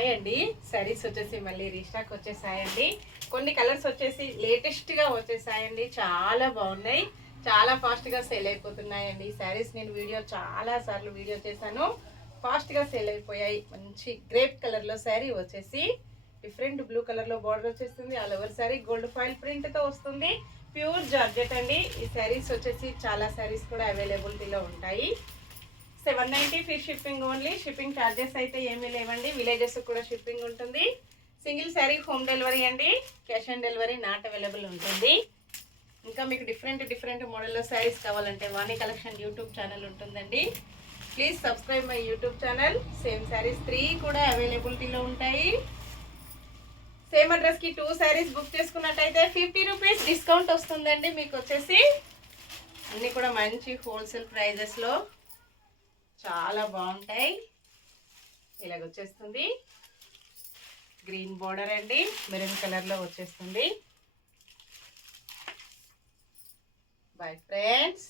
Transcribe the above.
Hi అండి. సారీస్ వచ్చేసి మళ్ళీ రీస్టాక్ వచ్చేసాయండి. కొన్ని కలర్స్ వచ్చేసి లేటెస్ట్గా వచ్చేసాయండి. చాలా బాగున్నాయి, చాలా ఫాస్ట్గా సేల్ అయిపోతున్నాయండి. సారీస్ నేను చాలా సార్లు వీడియో చేశాను, ఫాస్ట్గా సేల్ అయిపోయాయి. మంచి గ్రేప్ కలర్లో శారీ వచ్చేసి డిఫరెంట్ బ్లూ కలర్లో బార్డర్ వచ్చేస్తుంది. All over sari gold foil ప్రింట్తో వస్తుంది. ప్యూర్ జార్జెట్ అండి. ఈ శారీస్ వచ్చేసి చాలా శారీస్ కూడా అవైలబిలిటీలో ఉంటాయి. 790 free shipping only. Shipping charges అయితే ఏమీ లేవండి. విలేజెస్ కూడా షిప్పింగ్ ఉంటుంది. సింగిల్ శారీ హోమ్ డెలివరీ అండి. Cash on delivery not available ఉంటుంది. ఇంకా మీకు డిఫరెంట్ మోడల్లో శారీస్ కావాలంటే వాణి కలెక్షన్ యూట్యూబ్ ఛానల్ ఉంటుందండి. Please subscribe my YouTube channel. Same saris 3 కూడా అవైలబిలిటీలో ఉంటాయి. సేమ్ అడ్రస్కి 2 శారీస్ బుక్ చేసుకున్నట్టయితే 50 రూపీస్ డిస్కౌంట్ వస్తుందండి. మీకు వచ్చేసి అన్నీ కూడా మంచి హోల్సేల్ ప్రైజెస్లో చాలా బాగుంటాయి. ఇలాగొచ్చేస్తుంది. గ్రీన్ బోర్డర్ అండి, మెరూన్ కలర్లో వచ్చేస్తుంది. Bye friends.